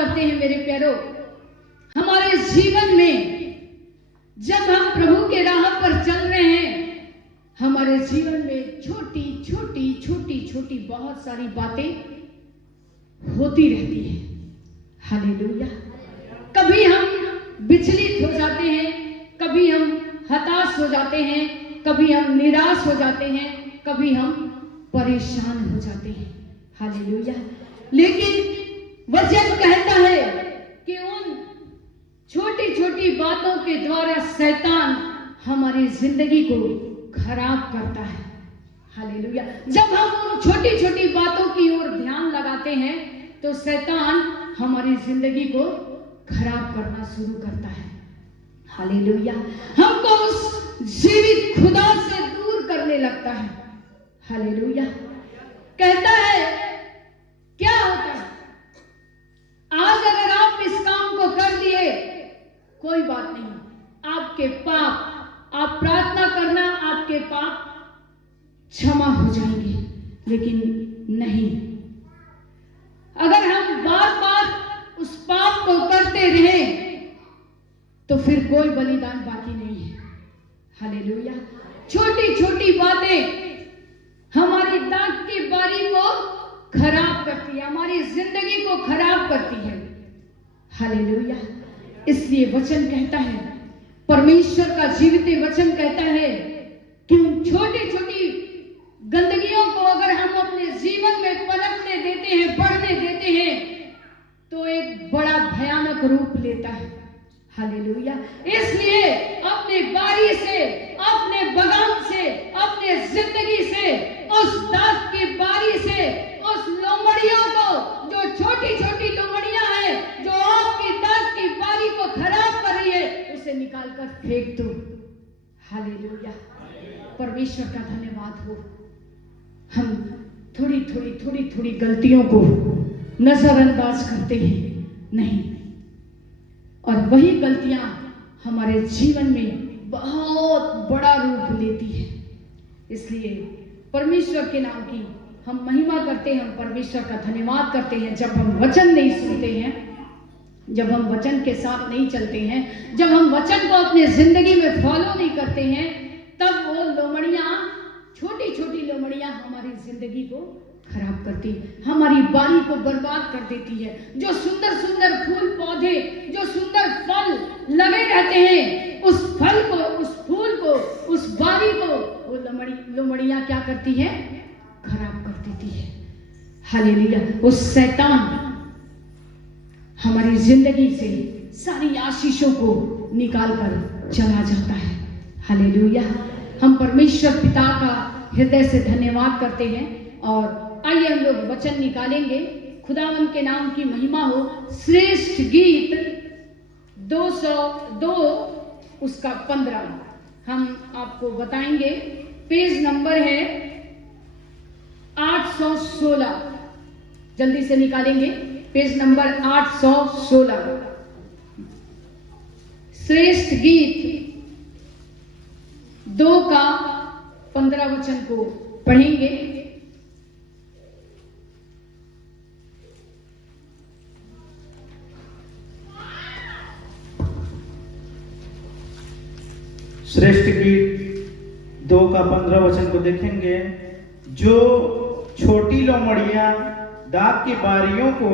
करते हैं मेरे प्यारों, हमारे जीवन में जब हम प्रभु के राह पर चल रहे हैं, हमारे जीवन में छोटी छोटी छोटी छोटी बहुत सारी बातें होती रहती हैं। हालेलुया। कभी हम विचलित हो जाते हैं, कभी हम हताश हो जाते हैं, कभी हम निराश हो जाते हैं, कभी हम परेशान हो जाते हैं। हालेलुया। लेकिन वचन कहता है कि उन छोटी छोटी बातों के द्वारा शैतान हमारी जिंदगी को खराब करता है। हालेलुया। जब हम उन छोटी छोटी बातों की ओर ध्यान लगाते हैं तो शैतान हमारी जिंदगी को खराब करना शुरू करता है। हालेलुया। हमको उस जीवित खुदा से दूर करने लगता है। हालेलुया। कहता है क्या होता है, आज अगर आप इस काम को कर दिए कोई बात नहीं, आपके पाप, आप प्रार्थना करना, आपके पाप क्षमा हो जाएंगे। लेकिन नहीं, अगर हम बार बार उस पाप को करते रहें तो फिर कोई बलिदान बाकी नहीं है। हालेलुया। छोटी छोटी बातें हमारी दाग की बारी को खराब करती है, हमारी जिंदगी को खराब करती है। हालेलुया। इसलिए वचन कहता है, परमेश्वर का जीवित वचन कहता है कि उन छोटी छोटी गंदगियों को अगर हम अपने जीवन में पनपने देते हैं, बढ़ने देते हैं, तो एक बड़ा भयानक रूप लेता है। हालेलुया। इसलिए अपने बारी से, अपने बगान से, अपने जिंदगी से, उस दाग की बारी से, उस लोमड़ियों को, जो छोटी छोटी लोमड़ियां हैं, जो आपकी दाग की बारी को खराब कर रही है, उसे निकाल कर फेंक दो। हालेलुया। परमेश्वर का धन्यवाद हो। हम थोड़ी थोड़ी थोड़ी थोड़ी गलतियों को नजरअंदाज करते हैं, नहीं, और वही गलतियां हमारे जीवन में बहुत बड़ा रूप लेती है। इसलिए परमेश्वर के नाम की हम महिमा करते हैं, हम परमेश्वर का धन्यवाद करते हैं। जब हम वचन नहीं सुनते हैं, जब हम वचन के साथ नहीं चलते हैं, जब हम वचन को अपने जिंदगी में फॉलो नहीं करते हैं, तब वो लोमड़ियां, छोटी छोटी लोमड़ियां हमारी जिंदगी को खराब करती, हमारी बारी को बर्बाद कर देती है। जो सुंदर सुंदर फूल पौधे, जो सुंदर फल लगे रहते हैं, उस फल को, उस फूल को, उस बारी को वो लोमड़ियां क्या करती है? खराब कर देती है। हालेलुया। उस शैतान हमारी जिंदगी से सारी आशीषों को निकाल कर चला जाता है। हालेलुया। हम परमेश्वर पिता का हृदय से धन्यवाद करते हैं और आइए हम लोग वचन निकालेंगे। खुदावन के नाम की महिमा हो। श्रेष्ठ गीत 202 उसका 15 हम आपको बताएंगे। पेज नंबर है 816। जल्दी से निकालेंगे। Page number 816। श्रेष्ठ गीत 2 का 15 वचन को पढ़ेंगे। श्रेष्ठ गीत 2 का 15 वचन को देखेंगे। जो छोटी लोमड़ियां दाग की बारियों को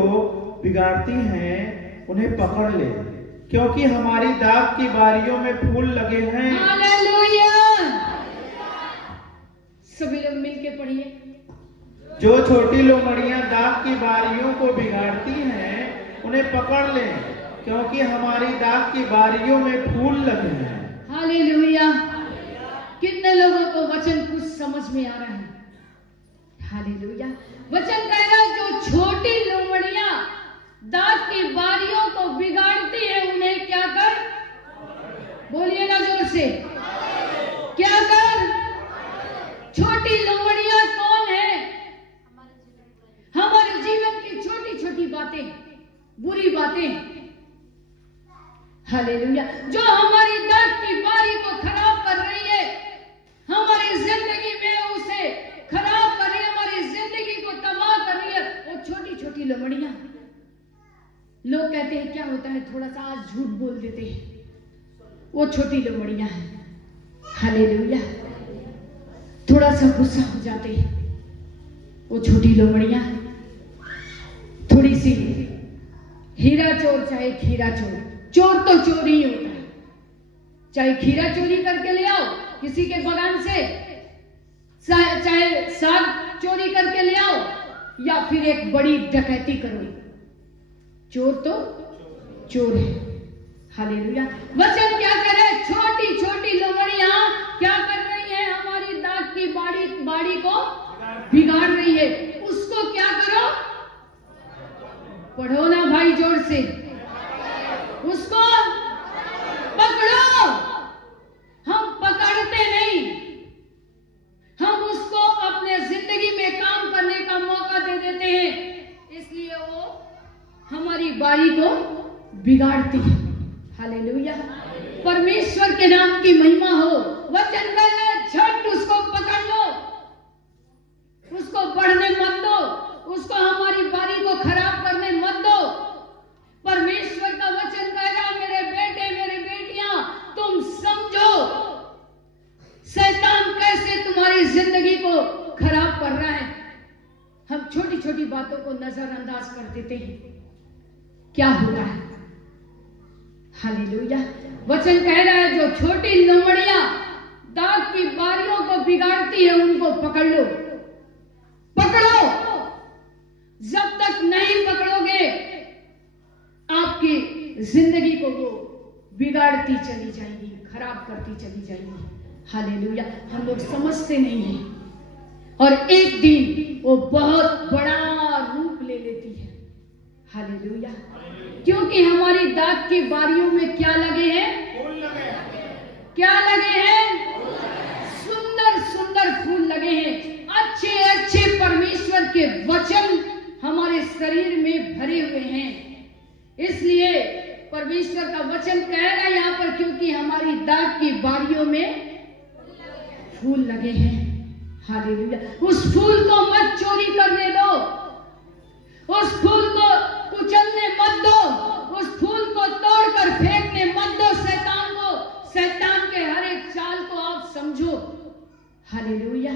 बिगाड़ती हैं, उन्हें पकड़ ले, क्योंकि हमारी दाग की बारियों में फूल लगे हैं। हालेलुया। सभी लोग मिलके पढ़िए। जो छोटी लोमड़ियां दाग की बारियों को बिगाड़ती हैं, उन्हें पकड़ ले, क्योंकि हमारी दाग की बारियों में फूल लगे हैं। हालेलुया। कितने लोगों को वचन कुछ समझ में आ रहा है? हालेलुया। वचन कह रहा है जो छोटी लोमड़ियां दाग की बारियों को बिगाड़ती है, उन्हें क्या कर? बोलिए ना जोर से, क्या कर? छोटी लोमड़ियां कौन है? हमारे जीवन की छोटी छोटी बातें, बुरी बातें। हालेलुया। जो हमारी दाग की बारी को खराब कर रही है, हमारी जिंदगी में उसे खराब कर रही है, हमारी जिंदगी को तबाह कर रही है, वो छोटी छोटी लोमड़ियां। लोग कहते हैं क्या होता है, थोड़ा सा आज झूठ बोल देते हैं, वो छोटी लोमड़ियां हैं। हालेलुया। थोड़ा सा गुस्सा हो जाते हैं, वो छोटी लोमड़ियां हैं। थोड़ी सी हीरा चोर चाहे खीरा चोर, चोर तो चोर ही होता है। चाहे खीरा चोरी करके ले आओ किसी के बगान से, चाहे साग चोरी करके ले आओ, या फिर एक बड़ी डकैती करो, चोर तो चोर है। हालेलुया। वचन क्या करे, छोटी छोटी लोमड़ियां क्या कर रही है, हमारी दाग की बाड़ी को बिगाड़ रही है। उसको क्या करो, पढ़ो ना भाई जोर से, उसको पकड़ो। हम पकड़ते नहीं, हम उसको अपने जिंदगी में काम करने का मौका दे देते हैं, इसलिए वो हमारी बारी को बिगाड़ती है। हालेलुया। परमेश्वर के नाम की महिमा हो। वचन करे झट उसको पकड़ लो, उसको बढ़ने मत दो, उसको हमारी बारी को खराब करने मत दो। परमेश्वर का वचन कहेगा मेरे बेटे मेरे बेटियां, तुम समझो शैतान कैसे तुम्हारी जिंदगी को खराब कर रहा है। हम छोटी छोटी बातों को नजरअंदाज कर देते हैं, क्या होता है। हालेलुया। वचन कह रहा है जो छोटी लोमड़ियां दाग की बारियों को बिगाड़ती है, उनको पकड़ लो, पकड़ो। जब तक नहीं पकड़ोगे आपकी जिंदगी को वो बिगाड़ती चली जाएगी, खराब करती चली जाएगी। हालेलुया। हम लोग समझते नहीं हैं और एक दिन वो बहुत बड़ा रूप ले लेती है। हालेलुया। क्योंकि हमारी दाग की बारियों में क्या लगे हैं, क्या लगे हैं, सुंदर सुंदर फूल लगे हैं। अच्छे अच्छे परमेश्वर के वचन हमारे शरीर में भरे हुए हैं। इसलिए परमेश्वर का वचन कह रहा है यहाँ पर, क्योंकि हमारी दाग की बारियों में फूल लगे हैं। हालेलुया। उस फूल को मत चोरी करने दो, उस फूल को कुचलने मत दो, उस फूल को तोड़कर फेंकने मत दो शैतान को। शैतान के हर एक चाल को आप समझो। हालेलुया।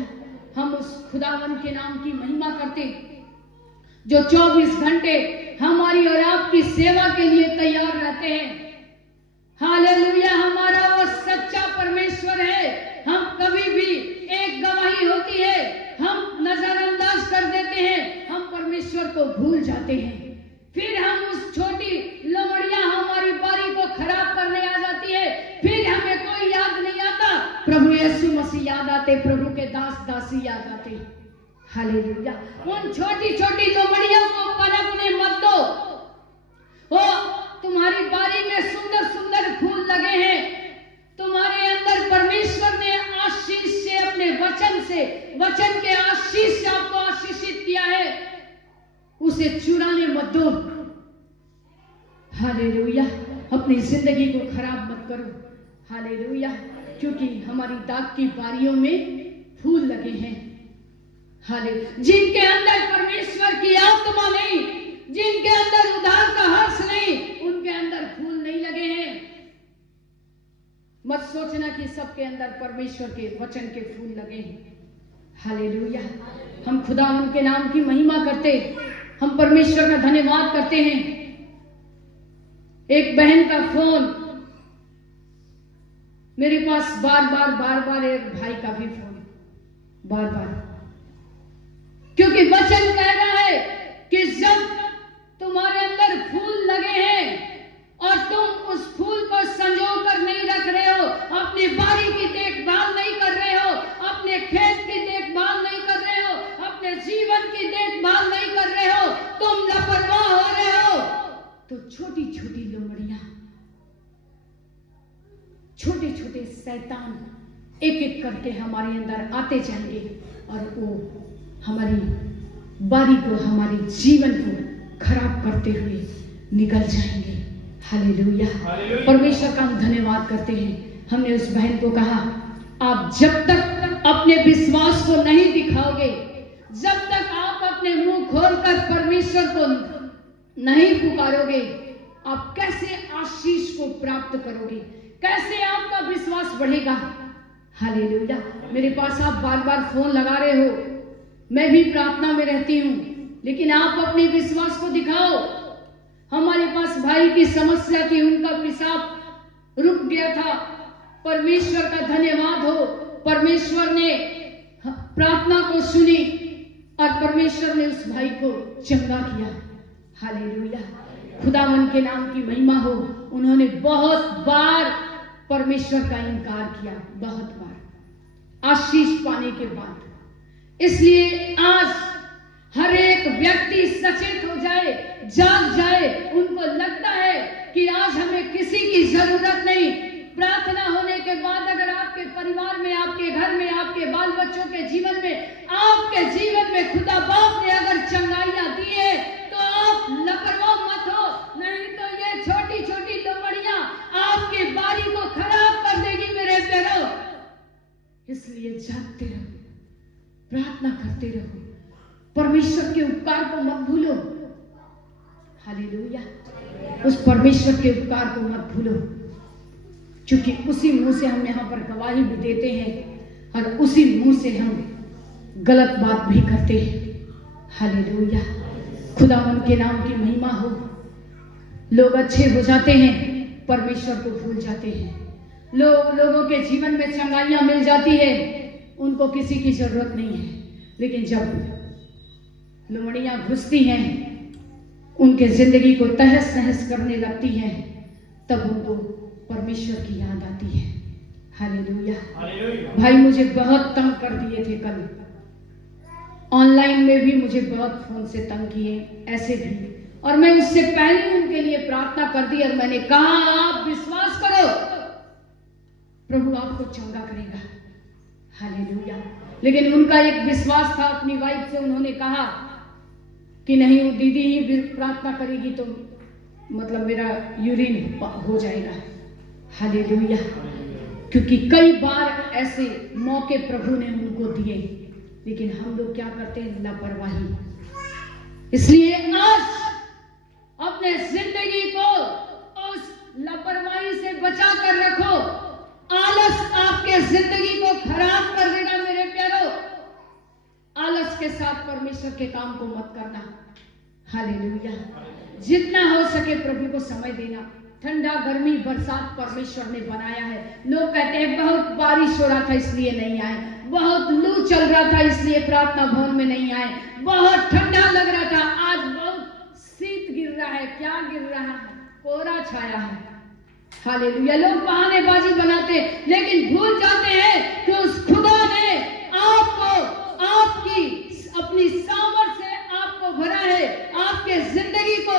हम उस खुदावन के नाम की महिमा करते जो 24 घंटे हमारी और आपकी सेवा के लिए तैयार रहते हैं। हालेलुया। हमारा वो सच्चा परमेश्वर है। हम कभी भी एक गवाही होती है हम नजरअंदाज कर देते हैं, हम परमेश्वर को भूल जाते हैं। फिर हम उस छोटी लोमड़ियां हमारी बारी को खराब करने आ जाती है, फिर हमें कोई याद नहीं आता। प्रभु यीशु मसीह याद आते, प्रभु के दास दासी याद आते। हालेलुया। उन छोटी छोटी लोमड़ियों को पनपने मत दो। वो तुम्हारी बारी में सुंदर सुंदर फूल लगे हैं, तुम्हारे अंदर परमेश्वर ने आशीष से, अपने वचन से, वचन के आशीष से आपको आशीषित किया है, उसे चुराने मत दो। हालेलुया। अपनी जिंदगी को खराब मत करो। हालेलुया। क्योंकि हमारी दाग की बारियों में फूल लगे हैं। हालेलुया। जिनके अंदर परमेश्वर की आत्मा नहीं, जिनके अंदर उद्धार का हर्ष नहीं, उनके अंदर फूल नहीं लगे हैं। मत सोचना कि सबके अंदर परमेश्वर के वचन के फूल लगे हैं। हालेलुया। हम खुदावन के नाम की महिमा करते, हम परमेश्वर का धन्यवाद करते हैं। एक बहन का फोन मेरे पास बार बार, एक भाई का भी फोन बार, क्योंकि वचन कह रहा है कि जब तुम्हारे अंदर फूल लगे हैं और तुम उस फूल को संजो कर नहीं रख रहे हो, अपनी बारी की देखभाल नहीं कर रहे हो, अपने खेत की देखभाल नहीं कर रहे हो, अपने जीवन की देखभाल नहीं कर रहे हो, तुम लापरवाह हो रहे हो, तो छोटी छोटी लोमड़ियां, छोटे छोटे शैतान एक एक करके हमारे अंदर आते जाएंगे और वो हमारी बारी को, हमारे जीवन को खराब करते हुए निकल जाएंगे। हालेलुया। परमेश्वर का हम धन्यवाद करते हैं। हमने उस बहन को कहा, आप जब तक अपने विश्वास को नहीं दिखाओगे, जब तक आप अपने मुंह खोलकर परमेश्वर को नहीं पुकारोगे, आप कैसे आशीष को प्राप्त करोगे? कैसे आपका विश्वास बढ़ेगा? हालेलुया। मेरे पास आप बार बार फोन लगा रहे हो, मैं भी प्रार्थना में रहती हूँ, लेकिन आप अपने विश्वास को दिखाओ। हमारे पास भाई की समस्या थी, उनका पेशाब रुक गया था। परमेश्वर का धन्यवाद हो, परमेश्वर ने प्रार्थना को सुनी और परमेश्वर ने उस भाई को चंगा किया। हालेलुया। खुदावन के नाम की महिमा हो। उन्होंने बहुत बार परमेश्वर का इनकार किया, बहुत बार आशीष पाने के बाद। इसलिए आज हर एक व्यक्ति सचेत हो जाए, जाग जाए। उनको लगता है कि आज हमें किसी की जरूरत नहीं। प्रार्थना होने के बाद अगर आपके परिवार में, आपके घर में, आपके बाल बच्चों के जीवन में, आपके जीवन में खुदा बाप ने अगर चंगाइयां दी है तो आप लापरवाह मत हो, नहीं तो ये छोटी छोटी लोमड़ियां आपकी बारी को खराब कर देगी मेरे प्यारों। इसलिए जागते रहो, प्रार्थना करते रहो, परमेश्वर के उपकार को मत भूलो। हालेलुया। उस परमेश्वर के उपकार को मत भूलो, क्योंकि उसी मुंह से हम यहाँ पर गवाही भी देते हैं और उसी मुंह से हम गलत बात भी करते हैं। हालेलुया। खुदावन के नाम की महिमा हो। लोग अच्छे हो जाते हैं, परमेश्वर को भूल जाते हैं। लोगों के जीवन में चंगाइयां मिल जाती है, उनको किसी की जरूरत नहीं है। लेकिन जब लोमड़ियां घुसती हैं, उनके जिंदगी को तहस नहस करने लगती हैं, तब उनको परमेश्वर की याद आती है। हालेलुया। भाई मुझे बहुत तंग कर दिए थे कल, ऑनलाइन में भी मुझे बहुत फोन से तंग किए, ऐसे भी, और मैं उससे पहले उनके लिए प्रार्थना कर दी और मैंने कहा आप विश्वास करो, प्रभु आपको चंगा करेगा। हालेलुया। लेकिन उनका एक विश्वास था अपनी वाइफ से, उन्होंने कहा कि नहीं वो दीदी ही प्रार्थना करेगी तो मतलब मेरा यूरिन हो जाएगा। हालेलुया। क्योंकि कई बार ऐसे मौके प्रभु ने उनको दिए, लेकिन हम लोग क्या करते हैं? लापरवाही। इसलिए आज अपने जिंदगी को उस लापरवाही से बचा कर रखो। आलस आपके जिंदगी को खराब कर देगा मेरे प्यारों। आलस के साथ परमेश्वर के काम को मत करना। हालेलुया। जितना हो सके प्रभु को समय देना। ठंडा गर्मी बरसात परमेश्वर ने बनाया है। लोग कहते हैं बहुत बारिश हो रहा था इसलिए नहीं आए, बहुत लू चल रहा था इसलिए प्रार्थना भवन में नहीं आए, बहुत ठंडा लग रहा था, आज बहुत शीत गिर रहा है। क्या गिर रहा है? कोहरा छाया है। हालेलुया। लोग बहानेबाजी बनाते लेकिन भूल जाते हैं कि उस खुदा ने आपको आपकी अपनी सामर्थ से आपको भरा है, आपके जिंदगी को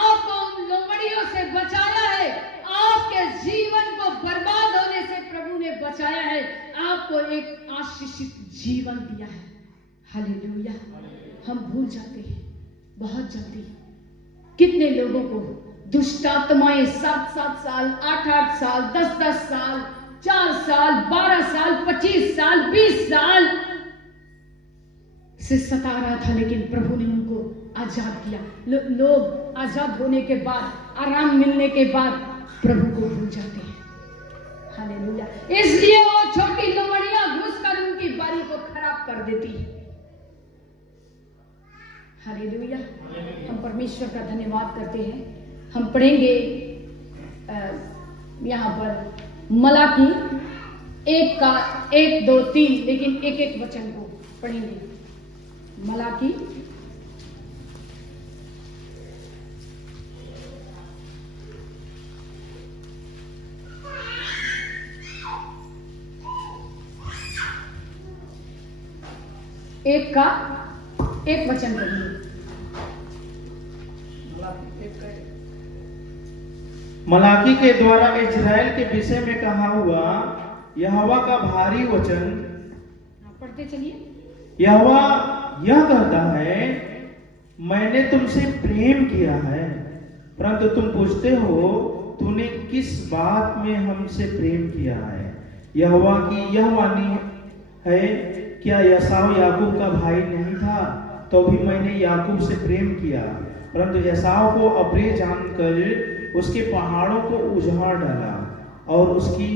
आपको उन लोमड़ियों से बचाया है, आपके जीवन को बर्बाद होने से प्रभु ने बचाया है, आपको एक आशीषित जीवन दिया है। हालेलुया। हम भूल जाते हैं बहुत जल्दी। कितने लोगों को दुष्ट आत्माएं 7-7 साल, 8-8 साल, 10-10 साल, 4 साल, 12 साल, 25 साल, 20 साल से सता रहा था, लेकिन प्रभु ने उनको आजाद किया। लोग आजाद होने के बाद, आराम मिलने के बाद प्रभु को भूल जाते हैं। हालेलुया। इसलिए वो छोटी लोमड़ियां घुसकर उनकी बारी को खराब कर देती है। हालेलुया। हम परमेश्वर का धन्यवाद करते हैं। हम पढ़ेंगे यहाँ पर मलाकी 1 2 3, लेकिन एक एक वचन को पढ़ेंगे। मलाकी 1 का 1 वचन पढ़िए। मलाकी के द्वारा इज़राइल के विषय में कहा हुआ यहोवा का भारी वचन। पढ़ते चलिए। यहोवा यह कहता है, मैंने तुमसे प्रेम किया है, परंतु तुम पूछते हो तूने किस बात में हमसे प्रेम किया है। यहोवा की यह वाणी है, क्या एसाव याकूब का भाई नहीं था, तो भी मैंने याकूब से प्रेम किया परंतु एसाव को अप्रिय जानकर उसके पहाड़ों को उजाड़ डाला और उसकी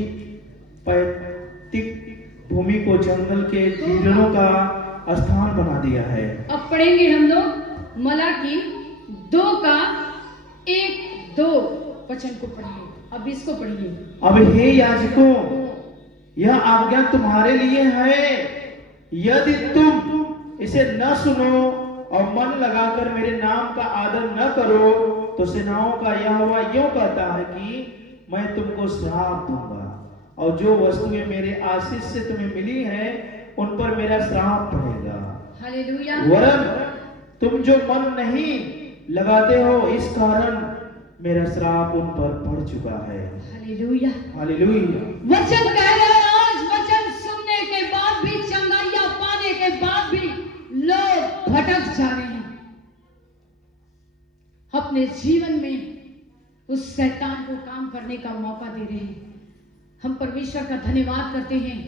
पैतृक भूमि को जंगल के हिरणों का स्थान बना दिया है। अब पढ़ेंगे हम लोग मलाकी 2 का 1-2 वचन को पढ़िए। अब इसको पढ़िए। अब हे याजकों, यह आज्ञा तुम्हारे लिए है, यदि तुम इसे न सुनो और मन लगाकर मेरे नाम का आदर न करो तो सेनाओं का यहोवा यूं कहता है कि मैं तुमको श्राप दूंगा और जो वस्तुएं मेरे आशीष से तुम्हें मिली हैं उन पर मेरा श्राप पड़ेगा। हालेलुया। वरन तुम जो मन नहीं लगाते हो इस कारण मेरा श्राप उन पर पड़ चुका है। हालेलुया। हालेलुया। वचन कह रहे हैं, आज वचन सुनने के बाद भी, चंगाइयां पाने के बाद भी लोग भटक जा रहे हैं। अपने जीवन में उस शैतान को काम करने का मौका दे रहे हैं। हम परमेश्वर का धन्यवाद करते हैं।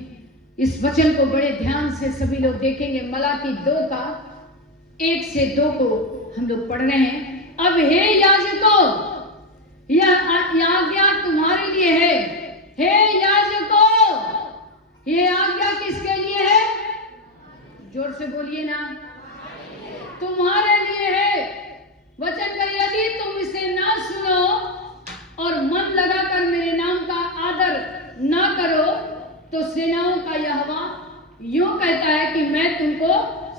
इस वचन को बड़े ध्यान से सभी लोग देखेंगे। मलाकी 2 का 1 से 2 को हम लोग पढ़ रहे हैं। अब हे याजकों, यह आज्ञा तुम्हारे लिए है। हे याजकों, ये आज्ञा किसके लिए है? जोर से बोलिए ना। तुम्हारे लिए है। वचन का यदि तुम इसे ना सुनो और मन लगाकर मेरे नाम का आदर ना करो तो सेनाओं का यहोवा यूं कहता है कि मैं तुमको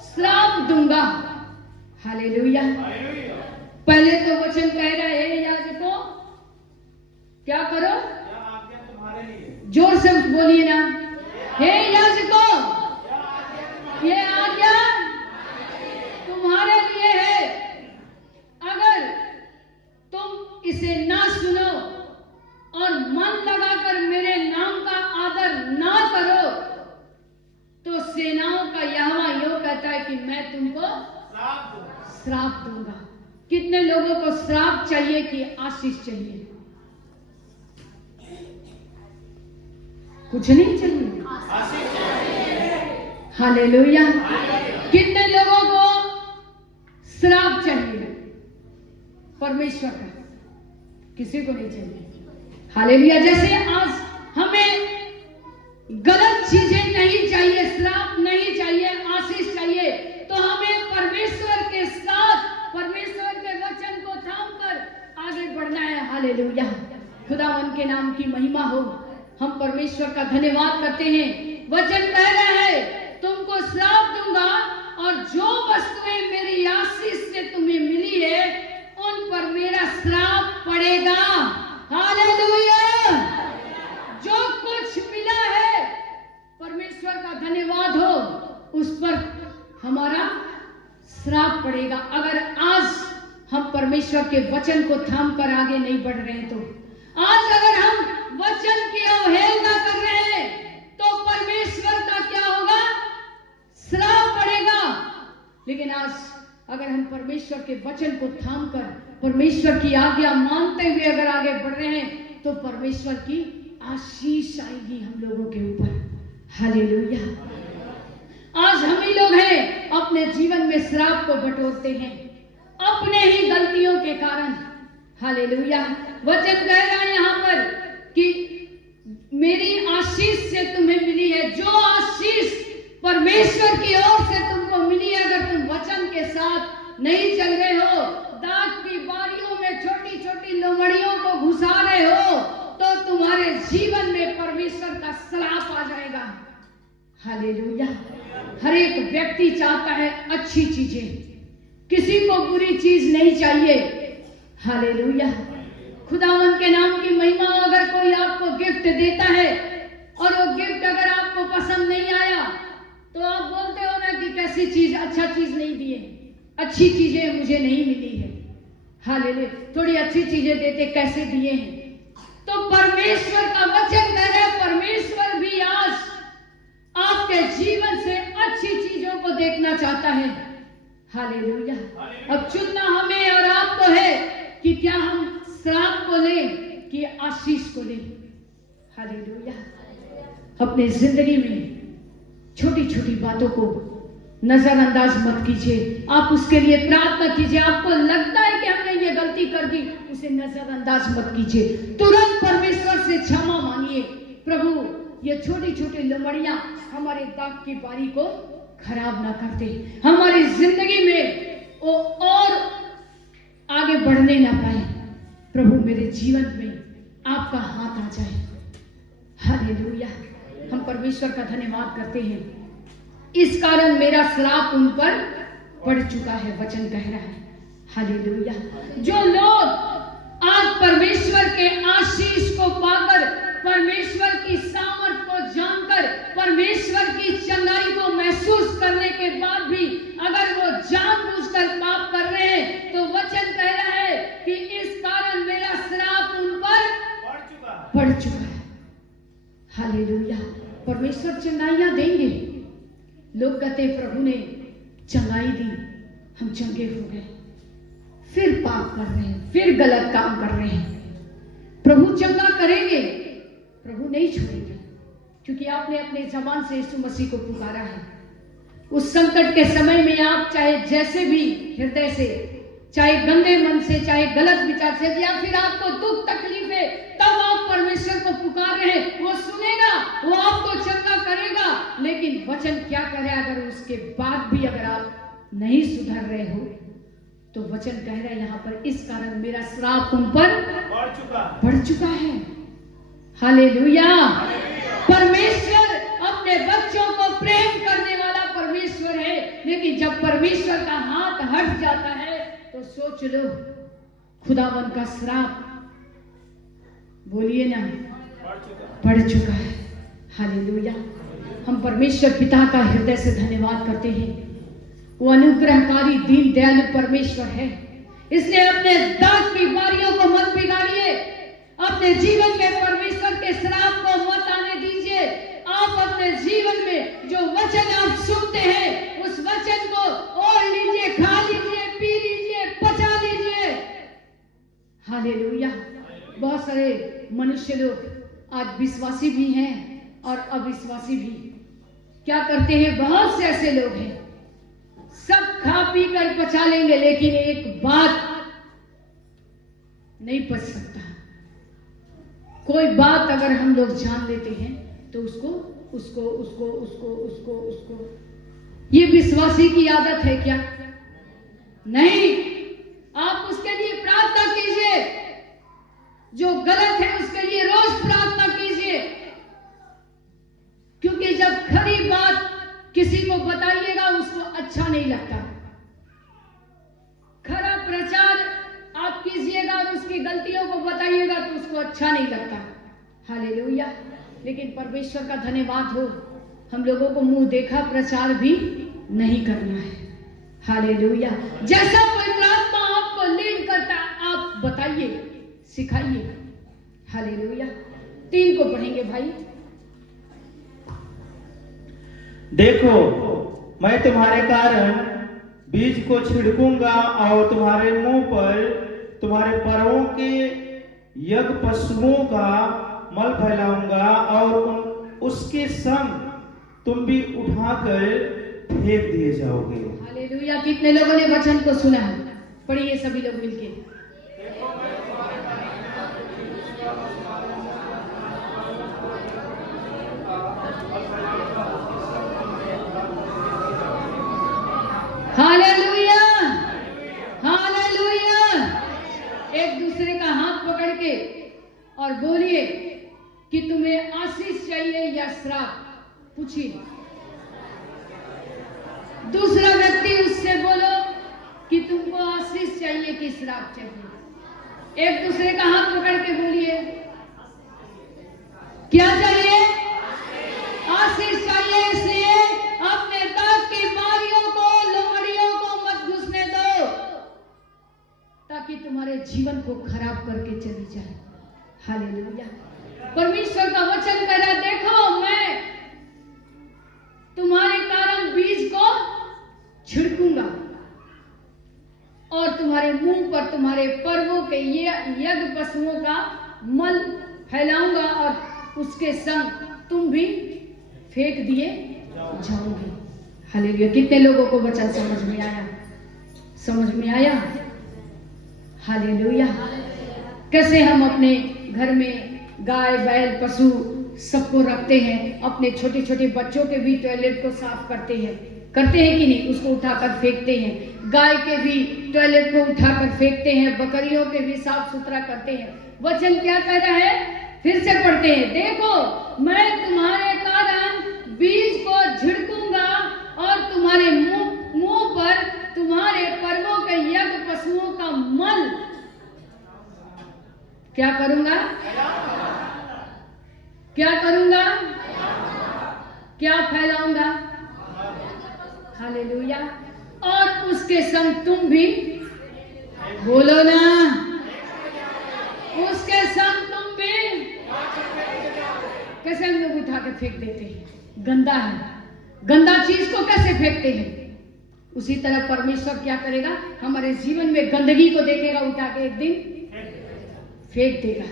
श्राप दूंगा। हालेलुया। पहले तो वचन कह रहा है याजकों क्या करो? जोर से बोलिए ना। हे याजकों, ये आज्ञा तुम्हारे लिए है। अगर तुम इसे ना सुनो और मन लगाकर मेरे नाम का आदर ना करो तो सेनाओं का यहोवा यूं कहता है कि मैं तुमको श्राप दूंगा। कितने लोगों को श्राप चाहिए कि आशीष चाहिए? कुछ नहीं चाहिए, हालेलुया। कितने लोगों को श्राप चाहिए? परमेश्वर का, किसी को नहीं चाहिए। हालेलुया। जैसे आज हमें गलत चीजें नहीं चाहिए, श्राप नहीं चाहिए, आशीष चाहिए, तो हमें परमेश्वर के साथ, परमेश्वर के वचन को थामकर आगे बढ़ना है। हालेलुया। खुदावन के नाम की महिमा हो। हम परमेश्वर का धन्यवाद करते हैं। वचन कह रहा है तुमको श्राप दूंगा और जो वस्तुएं मेरी आशीष से तुम्हें मिली है उन पर मेरा श्राप पड़ेगा। हालेलुया। जो कुछ मिला है परमेश्वर का धन्यवाद हो, उस पर हमारा श्राप पड़ेगा। अगर आज हम परमेश्वर के वचन को थाम कर आगे नहीं बढ़ रहे हैं, तो आज अगर हम वचन की अवहेलना कर रहे हैं तो परमेश्वर का क्या होगा? श्राप पड़ेगा। लेकिन आज अगर हम परमेश्वर के वचन को थाम कर परमेश्वर की आज्ञा मानते हुए अगर आगे बढ़ रहे हैं तो परमेश्वर की आशीष आएगी हम लोगों के ऊपर। हालेलुया। आज हम ही लोग हैं अपने जीवन में श्राप को बटोरते हैं अपने ही गलतियों के कारण। हालेलुया। वचन कह रहा है यहाँ पर कि मेरी आशीष से तुम्हें मिली है। जो आशीष परमेश्वर की ओर से तुमको मिली है, अगर तुम वचन के साथ नहीं चल रहे हो, दाग की बारियों में छोटी छोटी लोमड़ियों को घुसा रहे हो, तो तुम्हारे जीवन में परमेश्वर का श्राप आ जाएगा। हालेलुया। हर एक व्यक्ति चाहता है अच्छी चीजें, किसी को बुरी चीज नहीं चाहिए। हालेलुया। खुदावन के नाम की महिमा। अगर कोई आपको गिफ्ट देता है और वो गिफ्ट अगर आपको पसंद नहीं आया तो आप बोलते हो ना कि कैसी चीज, अच्छा चीज नहीं दिए, अच्छी चीजें मुझे नहीं मिली है। हालेलुया। थोड़ी अच्छी चीजें देते, कैसे दिए हैं? तो परमेश्वर का वचन कह रहा है परमेश्वर भी आज आपके जीवन से अच्छी चीजों को देखना चाहता है। हालेलुया। अब चुनना हमें और आपको है कि क्या हम श्राप को लें कि आशीष को लें। हालेलुया। अपने जिंदगी में छोटी छोटी बातों को नजरअंदाज मत कीजिए, आप उसके लिए प्रार्थना कीजिए। आपको लगता है कि हमने ये गलती कर दी, उसे नजरअंदाज मत कीजिए, तुरंत परमेश्वर से क्षमा मांगिए। प्रभु, ये छोटी छोटी लोमड़ियां हमारे दाग की बारी को खराब ना करते, हमारी जिंदगी में वो और आगे बढ़ने ना पाए। प्रभु, मेरे जीवन में आपका हाथ आ जाए। हालेलुया। हम परमेश्वर का धन्यवाद करते हैं, इस कारण मेरा श्राप उन पर पड़ चुका है, वचन कह रहा है। हालेलुया। जो लोग आज परमेश्वर के आशीष को पाकर, परमेश्वर की सामर्थ को जानकर, परमेश्वर की चंगाई को महसूस करने के बाद भी अगर वो जानबूझकर पाप कर रहे हैं, तो वचन कह रहा है कि इस कारण मेरा श्राप उन पर पड़ चुका है। हालेलुया। परमेश्वर चंगाइयां देंगे। लोग कहते प्रभु ने चंगाई दी, हम चंगे हो गए, फिर पाप कर रहे हैं, फिर गलत काम कर रहे हैं। प्रभु चंगा करेंगे, प्रभु नहीं छोड़ेंगे, क्योंकि आपने अपने जबान से यीशु मसीह को पुकारा है। उस संकट के समय में आप चाहे जैसे भी हृदय से, चाहे गंदे मन से, चाहे गलत विचार से, या फिर आपको दुख तकलीफ है, तब आप परमेश्वर को पुकार रहे हैं, वो सुनेगा, वो आपको चंगा करेगा। लेकिन वचन क्या करे, अगर उसके बाद भी अगर आप नहीं सुधर रहे हो, तो वचन कह रहा है यहाँ पर, इस कारण मेरा श्राप उन पर बढ़ चुका है। हालेलुया। परमेश्वर अपने बच्चों को प्रेम करने वाला परमेश्वर है, लेकिन जब परमेश्वर का हाथ हट जाता है तो सोच लो, खुदावन का श्राप, बोलिए ना, बढ़ चुका है। हालेलुया। हम परमेश्वर पिता का हृदय से धन्यवाद करते हैं। वो अनुग्रहकारी दीन दयालु परमेश्वर है, इसलिए अपने दाग की बारियों को मत बिगाड़िए, अपने जीवन में परमेश्वर के श्राप को मत आने दीजिए। आप अपने जीवन में जो वचन आप सुनते हैं, उस वचन को ओढ़ लीजिए, खा लीजिए, पी लीजिए, पचा लीजिए। हालेलुया। बहुत सारे मनुष्य लोग आज विश्वासी भी हैं और अविश्वासी भी। क्या करते हैं, बहुत से ऐसे लोग हैं, सब खा पी कर पचा लेंगे, लेकिन एक बात नहीं पच सकता। कोई बात अगर हम लोग जान लेते हैं तो उसको उसको उसको उसको उसको उसको ये विश्वासी की आदत है क्या? नहीं। आप उसके लिए प्रार्थना कीजिए, जो गलत है उसके लिए रोज प्रार्थना कीजिए, क्योंकि जब खरी बात किसी को बताइएगा उसको अच्छा नहीं लगता। खरा प्रचार आप कीजिएगा और उसकी गलतियों को बताइएगा तो उसको अच्छा नहीं लगता। हालेलुया। लेकिन परमेश्वर का धन्यवाद हो, हम लोगों को मुंह देखा प्रचार भी नहीं करना है। हालेलुया। जैसा पवित्र आत्मा आपको लीड करता आप बताइए, सिखाइए। हालेलुया। 3 को पढ़ेंगे भाई। देखो, मैं तुम्हारे कारण बीज को छिड़कूंगा और तुम्हारे मुंह पर तुम्हारे पर्वों के यज्ञ पशुओं का मल फैलाऊंगा और उसके संग तुम भी उठाकर फेंक दिए जाओगे। हालेलुया। कितने लोगों ने वचन को सुना है? पढ़िए सभी लोग मिलके। हालेलुया। हालेलुया। एक दूसरे का हाथ पकड़ के और बोलिए कि तुम्हें आशीष चाहिए या श्राप, पूछिए। दूसरा व्यक्ति उससे बोलो कि तुमको आशीष चाहिए कि श्राप चाहिए। एक दूसरे का हाथ पकड़ के बोलिए, क्या चाहिए? आशीष चाहिए। इसलिए अपने दाग की बारियों को, लोमड़ियों को मत घुसने दो, ताकि तुम्हारे जीवन को खराब करके चली जाए। हालेलुया। परमेश्वर का वचन कह रहा, देखो मैं तुम्हारे कारण बीज को छिड़कूंगा और तुम्हारे मुंह पर तुम्हारे पर्वों के ये यज्ञ पशुओं का मल फैलाऊंगा और उसके संग तुम भी फेंक दिए जाओगे। हालेलुया। कितने लोगों को वचन समझ में आया? समझ में आया? हालेलुया। कैसे हम अपने घर में गाय बैल पशु सबको रखते हैं, अपने छोटे छोटे बच्चों के भी टॉयलेट को साफ करते हैं कि नहीं? उसको उठाकर फेंकते हैं। गाय के भी टॉयलेट को उठाकर फेंकते हैं, बकरियों के भी साफ सुथरा करते हैं। वचन क्या कह रहा है? फिर से पढ़ते हैं, देखो मैं तुम्हारे कारण बीज को झिड़कूंगा और तुम्हारे मुंह पर तुम्हारे पर्वों के यज्ञ पशुओं का मल क्या करूंगा? क्या करूंगा? क्या फैलाऊंगा? हालेलुया। और उसके संग तुम भी बोलो ना, उसके संग तुम भी। कैसे हम लोग उठा के फेंक देते हैं? गंदा है, गंदा चीज को कैसे फेंकते हैं? उसी तरह परमेश्वर क्या करेगा? हमारे जीवन में गंदगी को देखेगा, उठा के एक दिन फेंक देगा।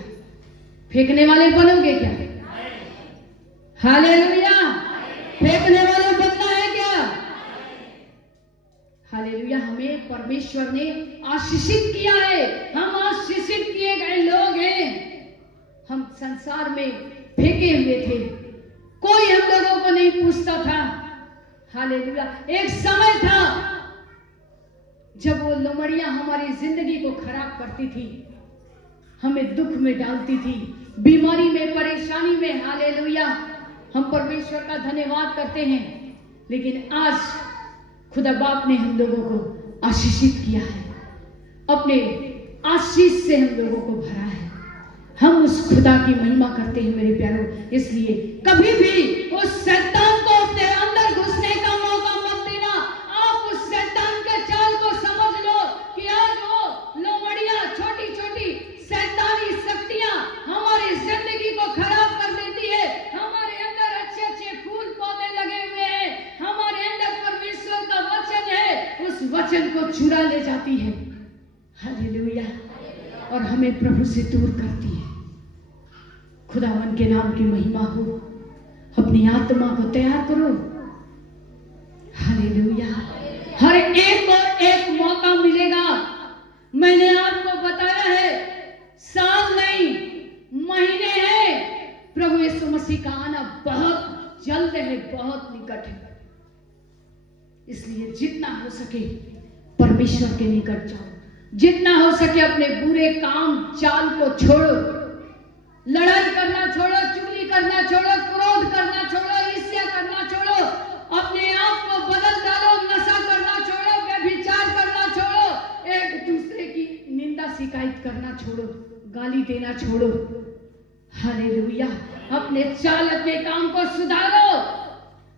फेंकने वाले बनोगे क्या? हालेलुया। फेंकने वाले बनना है क्या? हालेलुया। हमें परमेश्वर ने आशीषित किया है, हम आशीषित किए गए लोग हैं। हम संसार में फेंके हुए थे, कोई हम लोगों को नहीं पूछता था। हालेलुया। एक समय था जब वो लोमड़ियां हमारी जिंदगी को खराब करती थी, हमें दुख में डालती थी, बीमारी में, परेशानी में। हालेलुया। हम परमेश्वर का धन्यवाद करते हैं। लेकिन आज खुदा बाप ने हम लोगों को आशीषित किया है, अपने आशीष से हम लोगों को भरा है। हम उस खुदा की महिमा करते हैं मेरे प्यारों। इसलिए कभी भी उस शैतान को अपने अंदर घुसने का मौका मत देना। आप उस शैतान के चाल को समझ लो कि आज वो लोमड़ियां, छोटी छोटी शैतानी शक्तियां हमारी जिंदगी को खराब कर देती है। हमारे अंदर अच्छे अच्छे फूल पौधे लगे हुए हैं, हमारे अंदर परमेश्वर का वचन है, उस वचन को चुरा ले जाती है। हालेलुया। और हमें प्रभु से दूर करती है। खुदावन के नाम की महिमा हो। अपनी आत्मा को तैयार करो। हालेलुया। हर एक को एक मौका मिलेगा। मैंने आपको बताया है, साल नहीं महीने हैं। प्रभु यीशु मसीह का आना बहुत जल्द है, बहुत निकट है। इसलिए जितना हो सके परमेश्वर के निकट जाओ, जितना हो सके अपने बुरे काम चाल को छोड़ो। लड़ाई करना छोड़ो, चुगली करना छोड़ो, क्रोध करना छोड़ो, ईर्ष्या करना छोड़ो। अपने आप को बदल डालो, नशा करना छोड़ो, व्यभिचार करना छोड़ो, एक दूसरे की निंदा शिकायत करना छोड़ो, गाली देना छोड़ो। हालेलुया। अपने चाल, अपने काम को सुधारो,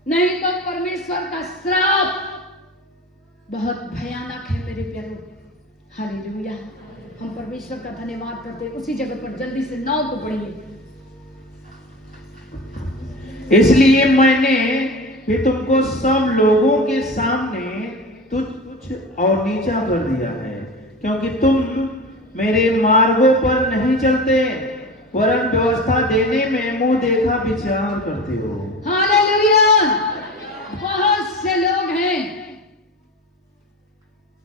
नहीं तो परमेश्वर का श्राप बहुत भयानक है मेरे प्यारों। हालेलुया। हम परमेश्वर का धन्यवाद करते हैं। उसी जगह पर जल्दी से 9 को पढ़िए। इसलिए मैंने भी तुमको सब लोगों के सामने तुच्छ और नीचा कर दिया है, क्योंकि तुम मेरे मार्गों पर नहीं चलते, वरन व्यवस्था देने में मुंह देखा विचार करते हो। हालेलुया। बहुत से लोग हैं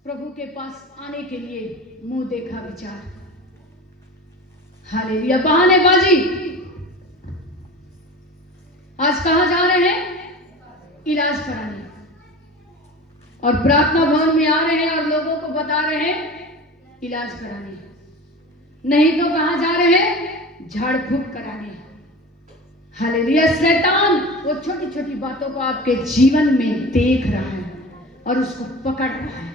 प्रभु के पास आने के लिए मुंह देखा विचार। हालेलुया। बहानेबाजी। आज कहां जा रहे हैं? इलाज कराने। और प्रार्थना भवन में आ रहे हैं और लोगों को बता रहे हैं इलाज कराने। नहीं तो कहां जा रहे हैं? झाड़ फूक कराने। हालेलुया। शैतान वो छोटी छोटी बातों को आपके जीवन में देख रहा है और उसको पकड़ रहा है।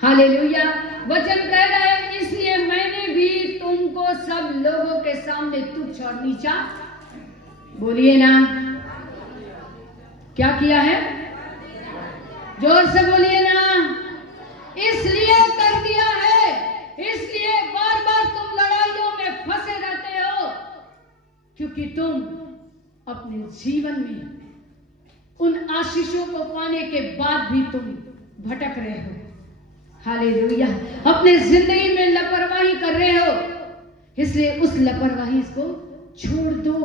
हालेलुया। वचन कह रहा है, इसलिए मैंने भी तुमको सब लोगों के सामने तुच्छ और नीचा, बोलिए ना, क्या किया है? जोर से बोलिए ना। इसलिए कर दिया है, इसलिए बार बार तुम लड़ाइयों में फंसे रहते हो, क्योंकि तुम अपने जीवन में उन आशीषों को पाने के बाद भी तुम भटक रहे हो। हालेलुया। अपने जिंदगी में लापरवाही कर रहे हो, इसलिए उस लापरवाही को छोड़ दो।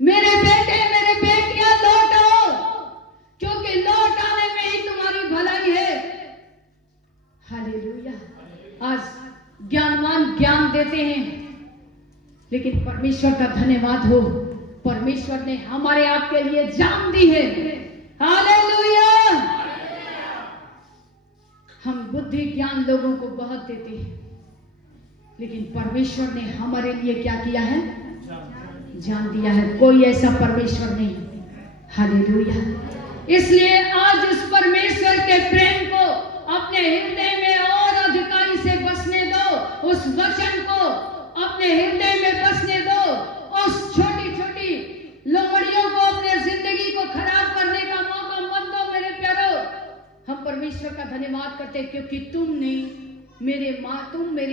मेरे बेटे, मेरे बेटियां लौटो, क्योंकि लौट आज ज्ञानवान ज्ञान देते हैं, लेकिन परमेश्वर का धन्यवाद हो, परमेश्वर ने हमारे आपके लिए जान दी है। हालेलुया। हम बुद्धि ज्ञान लोगों को बहुत देते हैं, लेकिन परमेश्वर ने हमारे लिए क्या किया है? जान दिया है। कोई ऐसा परमेश्वर नहीं। हालेलुया। इसलिए आज इस परमेश्वर के प्रेम को अपने हृदय में और अधिकारी से बसने दो। उस वचन को अपने हृदय में बसने दो। उस छोटी छोटी लोमड़ियों को अपने जिंदगी को खराब करने का मौका मत दो मेरे प्यारो। हम परमेश्वर का धन्यवाद करते हैं क्योंकि तुम मेरे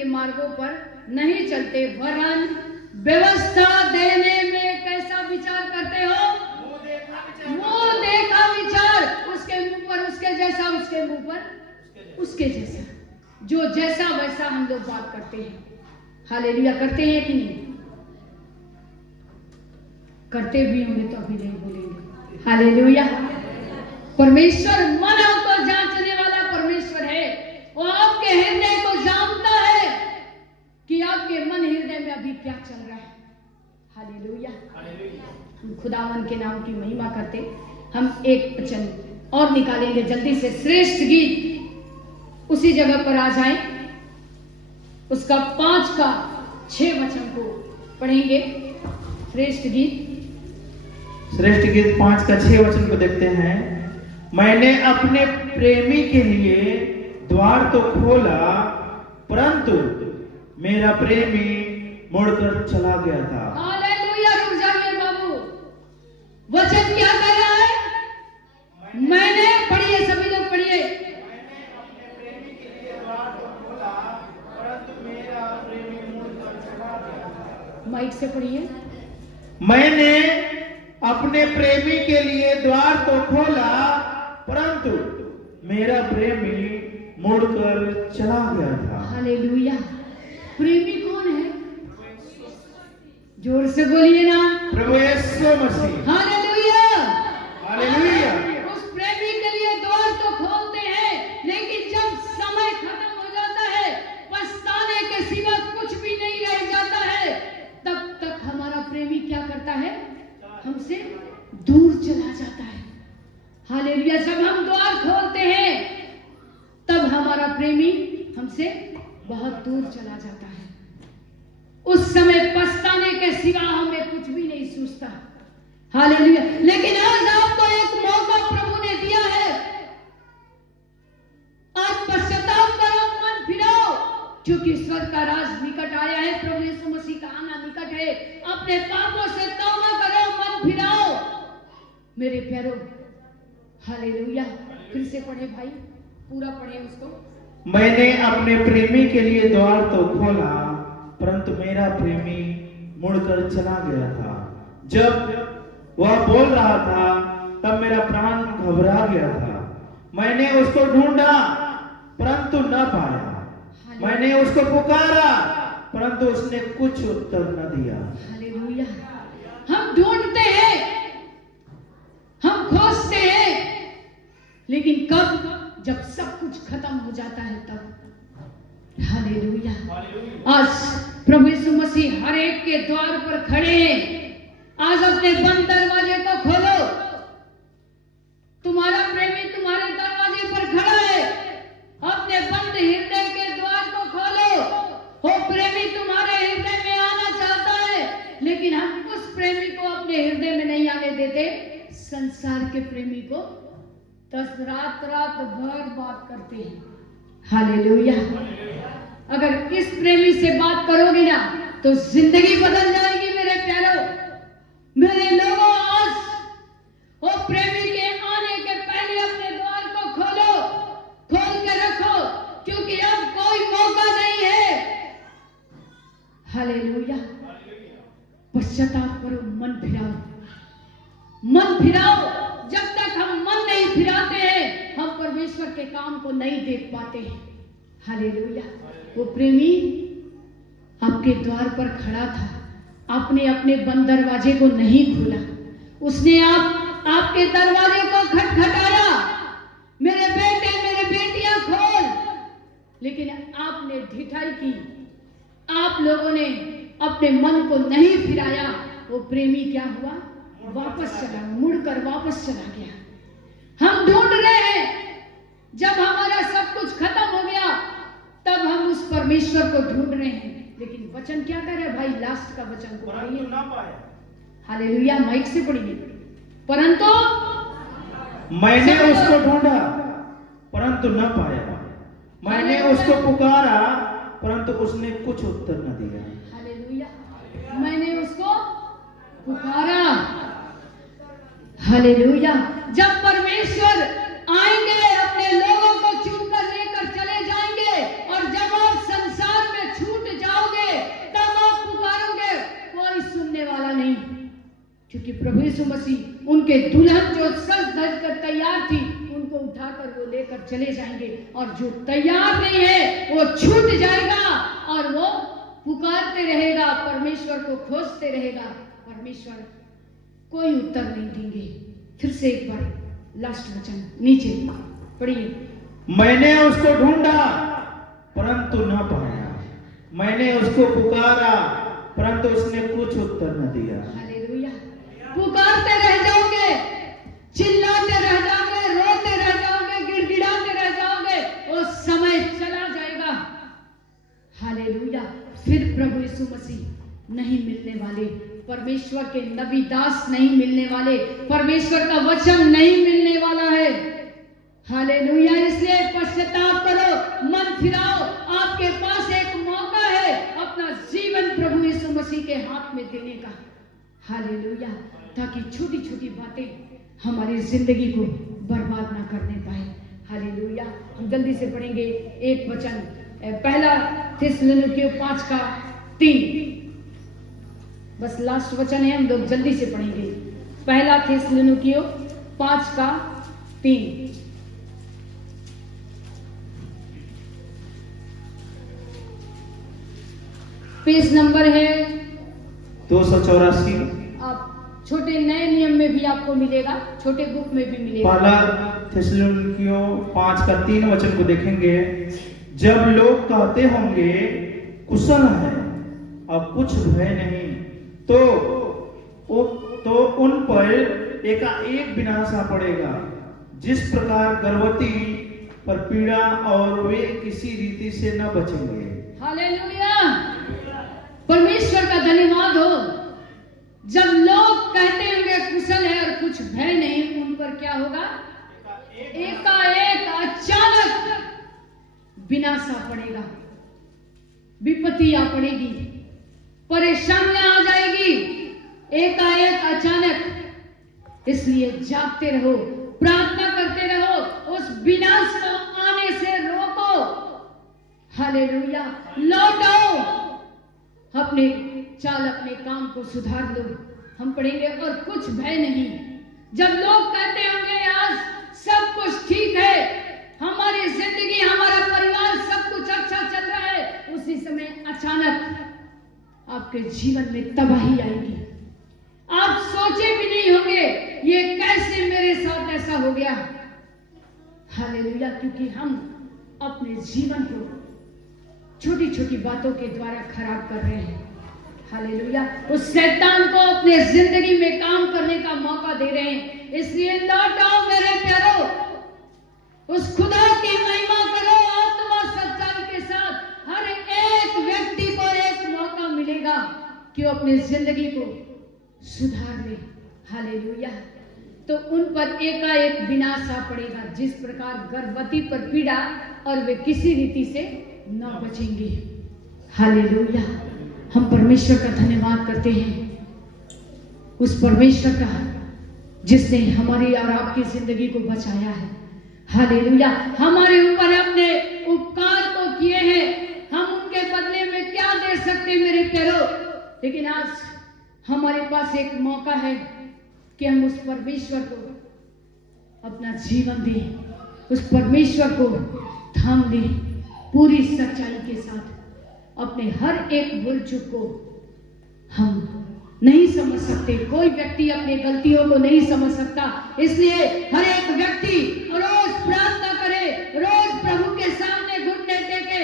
मार्गों पर नहीं चलते, वरन व्यवस्था देने में कैसा विचार करते हो? मुंह देखा विचार। उसके मुंह पर उसके जैसा, उसके मुंह पर उसके जैसा। जो जैसा वैसा हम लोग बात करते हैं। हालेलुया। करते हैं कि नहीं? करते भी होंगे तो अभी नहीं बोलेंगे। हालेलुया। परमेश्वर मनों को जांचने वाला परमेश्वर है। वो आपके हृदय को जानता है कि आपके मन हृदय में अभी क्या चल रहा है। हालेलुया। हम खुदावन के नाम की महिमा करते। हम एक वचन और निकालेंगे जल्दी से। श्रेष्ठ गीत उसी जगह पर आ जाएं, उसका 5 का 6 वचन को पढ़ेंगे। श्रेष्ठ गीत 5 का 6 वचन को देखते हैं। मैंने अपने प्रेमी के लिए द्वार तो खोला, परंतु मेरा प्रेमी मुड़कर चला गया था। हालेलुया। रुक जाइए बाबू, वचन क्या कह रहा है? मैंने, पढ़िए सभी लोग पढ़िए। मैंने अपने प्रेमी के लिए द्वार तो खोला, परंतु मेरा प्रेमी मुड़कर चला गया था। माइक से पढ़िए। मैंने अपने प्रेमी के लिए द्वार तो खोला, परंतु मेरा प्रेमी मुड़कर चला गया था। हालेलुया। प्रेमी कौन है? जोर से बोलिए ना। प्रभु यीशु मसीह। हालेलुया। हालेलुया। उस प्रेमी के लिए द्वार तो खोलते हैं, लेकिन जब समय खत्म हो जाता है, पछताने के सिवा कुछ भी नहीं रह जाता है, तब तक हमारा प्रेमी क्या करता है? हमसे दूर चला जाता है। हालेलुया। जब हम द्वार खोलते हैं, तब हमारा प्रेमी हमसे बहुत दूर चला जाता है। उस समय पछताने के सिवा हमें कुछ भी नहीं सूझता। हालेलुया। लेकिन आज आपको एक मौका प्रभु ने दिया है। आज पश्चाताप करो, मन फिराओ, क्योंकि स्वर्ग का राज निकट आया है। प्रभु यीशु मसीह का आना निकट है। अपने पापों से तौबा करो, मन फिराओ मेरे प्यारो। हालेलुया। फिर से पढ़े भाई, पूरा पढ़े उसको। मैंने अपने प्रेमी के लिए द्वार तो खोला, परंतु मेरा प्रेमी मुड़कर चला गया था। जब वह बोल रहा था, तब मेरा प्राण घबरा गया था। मैंने उसको ढूंढा, परंतु न पाया। मैंने उसको पुकारा, परंतु उसने कुछ उत्तर न दिया। हालेलुया। हम ढूंढते हैं, हम खोजते हैं, लेकिन कब? जब सब कुछ खत्म हो जाता है तब। हालेलुया। आज प्रभु यीशु मसीह हर एक के द्वार पर खड़े हैं। आज अपने बंद दरवाजे को खोलो। तुम्हारा प्रेमी तुम्हारे दरवाजे पर खड़ा है। अपने बंद हृदय के द्वार को खोलो। वो प्रेमी तुम्हारे हृदय में आना चाहता है, लेकिन हम उस प्रेमी को अपने हृदय में नहीं आने देते। संसार के प्रेमी को 10 रात भर बात करते हैं। हालेलुया। अगर इस प्रेमी से बात करोगे ना, तो जिंदगी बदल जाएगी मेरे प्यारो, मेरे लोगों। आज वो प्रेमी के आने के पहले अपने द्वार को खोलो, खोल के रखो, क्योंकि अब कोई मौका नहीं है। हालेलुया। पश्चाताप करो, मन फिराओ, मन फिराओ। जब तक हम मन नहीं फिराते हैं, हम परमेश्वर के काम को नहीं देख पाते हैं। हालेलुया। वो प्रेमी आपके द्वार पर खड़ा था, आपने अपने बंद दरवाजे को नहीं खोला। उसने आपके दरवाजे को खटखटाया, मेरे बेटे मेरे बेटियां खोल, लेकिन आपने ढिठाई की, आप लोगों ने अपने मन को नहीं फिराया। वो प्रेमी क्या हुआ? वापस चला, मुड़कर वापस चला गया। हम ढूंढ रहे हैं, जब हमारा सब कुछ खत्म हो गया तब हम उस परमेश्वर को ढूंढ रहे हैं। लेकिन वचन क्या कह रहा है भाई? लास्ट का वचन को पढ़िए। हालेलुया, माइक से पढ़िए। परंतु मैंने उसको ढूंढा परंतु न पाया, मैंने उसको पुकारा परंतु उसने कुछ उत्तर न दिया। हालेलुया, मैंने उसको पुकारा। हालेलुया, जब परमेश्वर आएंगे अपने लोगों को चुनकर लेकर चले जाएंगे, और जब आप संसार में छूट जाओगे तब आप पुकारोगे, कोई सुनने वाला नहीं। क्योंकि प्रभु यीशु मसीह उनके दुल्हन जो सज धज कर तैयार थी, उनको उठाकर वो लेकर चले जाएंगे, और जो तैयार नहीं है वो छूट जाएगा और वो पुकारते रहेगा, परमेश्वर को खोजते रहेगा। परमेश्वर कोई उत्तर नहीं देंगे। फिर से एक बार लास्ट वचन नीचे पढ़िए। मैंने उसको ढूंढा परंतु न पाया, मैंने उसको पुकारा परंतु उसने कुछ उत्तर न दिया। हालेलुया, पुकारते रह जाओगे, चिल्लाते रह जाओगे, रोते रह जाओगे, गिड़गिड़ाते रह जाओगे, वो समय चला जाएगा। हालेलुया, फिर प्रभु यीशु मसीह नहीं मिलने वाले, परमेश्वर के नबी दास नहीं मिलने वाले, परमेश्वर का वचन नहीं मिलने वाला है। हालेलुया, इसलिए पश्चाताप करो, मन फिराओ। आपके पास एक मौका है अपना जीवन प्रभु यीशु मसीह के हाथ में देने का। हालेलुया, ताकि छोटी छोटी बातें हमारी जिंदगी को बर्बाद ना करने पाए। हालेलुया, हम जल्दी से पढ़ेंगे एक वचन, पहला थिस्सलुनीकियों 5:3, बस लास्ट वचन है, हम लोग जल्दी से पढ़ेंगे। पहला थिस्सलुनीकियों 5:3, पेज नंबर है 284। आप छोटे नए नियम में भी आपको मिलेगा, छोटे बुक में भी मिलेगा। पहला थिस्सलुनीकियों 5:3 को देखेंगे। जब लोग कहते होंगे कुशल है और कुछ भय नहीं, तो उन पर एकाएक विनाश आ पड़ेगा, जिस प्रकार गर्भवती पर पीड़ा, और वे किसी रीति से न बचेंगे। हालेलुया, परमेश्वर का धन्यवाद हो। जब लोग कहते होंगे कुशल है और कुछ भय नहीं, उन पर क्या होगा? एकाएक अचानक विनाश आ पड़ेगा, विपत्ति आ पड़ेगी, परेशानियां आ जाएगी, एकाएक अचानक। इसलिए जागते रहो, प्रार्थना करते रहो, उस विनाश को आने से रोको। हालेलुया, लौट आओ, अपने चाल, अपने काम को सुधार लो। हम पढ़ेंगे, और कुछ भय नहीं। जब लोग कहते होंगे आज सब कुछ ठीक है, हमारी जिंदगी, हमारा परिवार, सब कुछ अच्छा चल रहा है, उसी समय अचानक आपके जीवन में तबाही आएगी। आप सोचे भी नहीं होंगे ये कैसे मेरे साथ ऐसा हो गया। हालेलुया, क्योंकि हम अपने जीवन को छोटी छोटी बातों के द्वारा खराब कर रहे हैं। हालेलुया, उस शैतान को अपने जिंदगी में काम करने का मौका दे रहे हैं। इसलिए लौट आओ मेरे प्यारो, उस खुदा की महिमा करो आत्मा सच्चाई के साथ। हर एक व्यक्ति को एक मौका मिलेगा कि वो अपनी जिंदगी को सुधार ले। हालेलुया, तो उन पर एकाएक विनाश आ पड़ेगा, जिस प्रकार गर्भवती पर पीड़ा, और वे किसी रीति से न बचेंगे। हालेलुया, हम परमेश्वर का धन्यवाद करते हैं, उस परमेश्वर का जिसने हमारी और आपकी जिंदगी को बचाया है। हालेलुया, हमारे ऊपर अपने उपकार को किए हैं, हम उनके बदले में क्या दे सकते मेरे प्यारो। लेकिन आज हमारे पास एक मौका है कि हम उस परमेश्वर को अपना जीवन दें, उस परमेश्वर को थाम लें पूरी सच्चाई के साथ। अपने हर एक भूल चूक को हम नहीं समझ सकते, कोई व्यक्ति अपने गलतियों को नहीं समझ सकता। इसलिए हर एक व्यक्ति रोज प्रार्थना करे, रोज प्रभु के सामने घुटने टेके,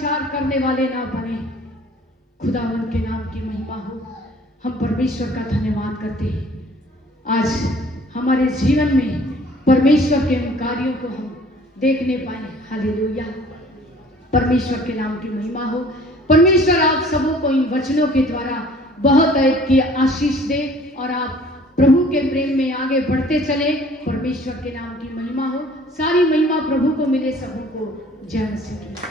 विचार करने वाले ना बने। खुदावन के नाम की महिमा हो। हम परमेश्वर का धन्यवाद करते हैं। आज हमारे जीवन में परमेश्वर के उन कार्यों को हम देखने पाए। हालेलुया, परमेश्वर के नाम की महिमा हो। परमेश्वर आप सबों को इन वचनों के द्वारा बहुत की आशीष दे और आप प्रभु के प्रेम में आगे बढ़ते चले। परमेश्वर के नाम की महिमा हो। सारी महिमा प्रभु को मिले। सबों को जय मसीह की।